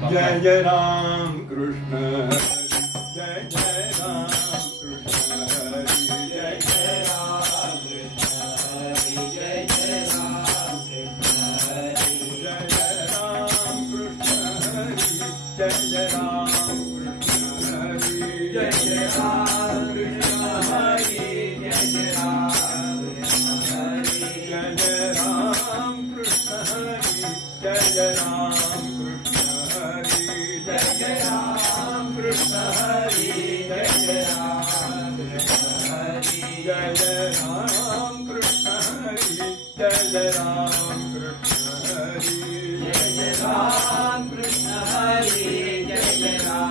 जय जय राम कृष्ण जय जय राम कृष्ण हरि जय जय राम कृष्ण हरि जय जय राम कृष्ण हरि जय जय राम कृष्ण हरि जय जय राम कृष्ण हरि जय जय राम कृष्ण हरि जय जय राम कृष्ण हरि जय जय राम कृष्ण हरि जय जय राम जय जय राम कृष्ण हरि जय जय राम कृष्ण हरि जय जय राम कृष्ण हरि जय जय राम कृष्ण हरि जय जय राम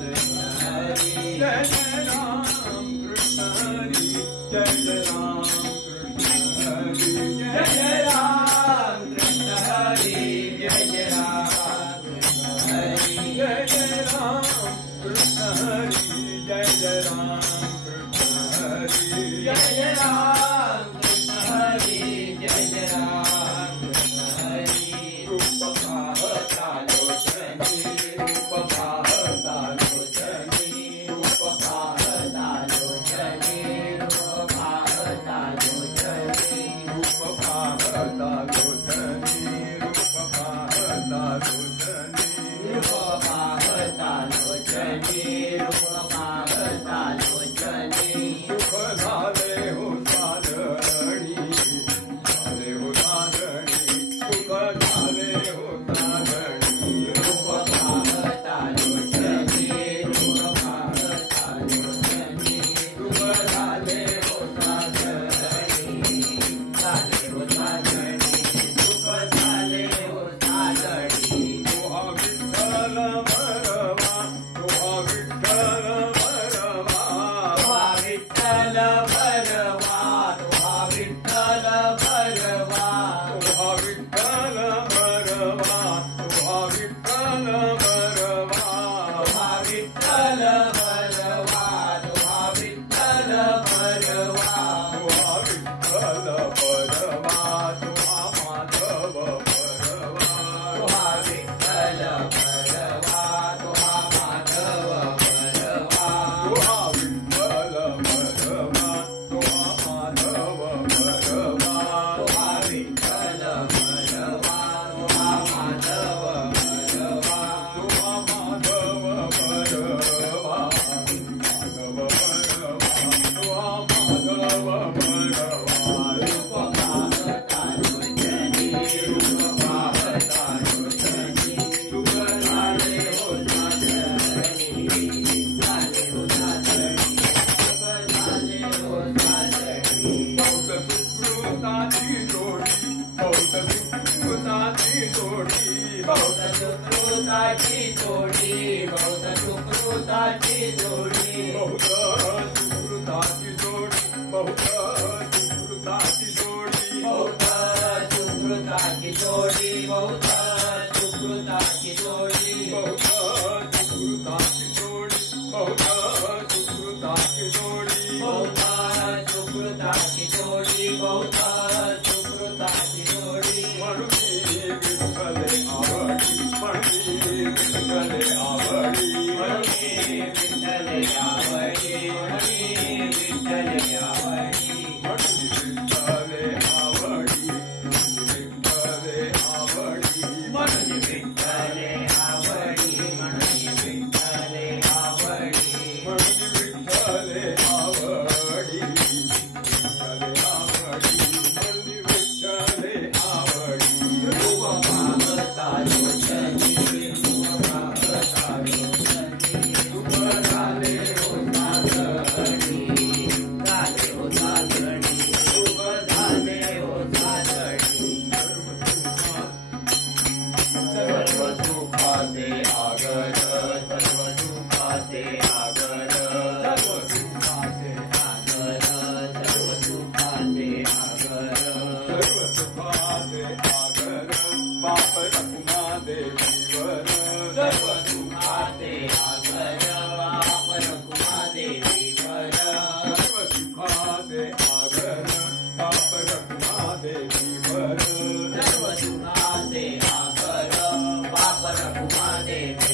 कृष्ण हरि जय जय राम कृष्ण हरि जय जय राम कृष्ण हरि जय जय राम कृष्ण हरि जय जय राम कृष्ण हरि जय जय राम जय जय राम कृष्ण हरि जय जय राम कृष्ण हरि जय जय राम कृष्ण हरि जय जय राम कृष्ण हरि रूप पाहतालोचनी रूप पाहतालोचनी रूप पाहतालोचनी रूप पाहतालोचनी रूप पाहतालोचनी रूप पाहतालोचनी रूपपाहतालोचनी रूपपाहतालोचनी सुख झाले हो साधणी झाले हो साधणी सुख झाले हो साधणी रूपपाहतालोचनी रूपपाहतालोचनी सुख झाले हो साधणी झाले हो साधणी सुख झाले हो साधणी विठ्ठल भरवा तुहा विठ्ठल भरवा तुहा विठ्ठल भरवा तुहा विठ्ठल भरवा तुहा विठ्ठल भरवा तुहा विठ्ठल भरवा तुहा विठ्ठल भरवा तुहा विठ्ठल भरवा तुहा विठ्ठल भरवा तुहा माधव भरवा तुहा विठ्ठल भरवा तुहा माधव भरवा तुहा विठ्ठल भरवा तुहा माधव भरवा तुहा विठ्ठल भरवा तुहा माधव भरवा तुहा माधव भरवा माधव भरवा तुहा माधव भरवा रूपपाहतालोचनी रूपपाहतालोचनी सुख झाले हो साधणी झाले हो साधणी सुख झाले हो साधणी बहुत सुकृताची जोडी बहुत सुकृताची जोडी बहुत सुकृताची जोडी बहुत सुकृताची जोडी बहुत सुकृताची जोडी बहुत सुकृताची जोडी बहुत सुकृताची जोडी बहुत सुकृताची जोडी बहुत सुकृताची जोडी बहुत सुकृताची जोडी बहुत सुकृताची जोडी बहुत सुकृताची जोडी म्हणून विठ्ठले आवडी म्हणून विठ्ठले आवडी म्हणून विठ्ठले आवडी म्हणून विठ्ठले आवडी म्हणून विठ्ठले आवडी विठ्ठले आवडी म्हणून विठ्ठले आवडी म्हणून विठ्ठले आवडी म्हणून विठ्ठले आवडी विठ्ठले आवडी म्हणून विठ्ठले आवडी रूपपाहतालोचनी रूपपाहतालोचनी सुख झाले हो साधणी झाले हो साधणी सुख झाले हो साधणी सर्व सुखाचे आगर सर्व सुखाचे आगर सर्व सुखाचे आगर सर्व सुखाचे आगर सर्व सुखाचे आगर बाप रखुमा देवीवर सर्व सुखाचे आगर बाप रखुमा देवीवर सर्व सुखाचे आगर बाप रखुमा देवीवर सर्व सुखाचे आगर बाप घुमा दे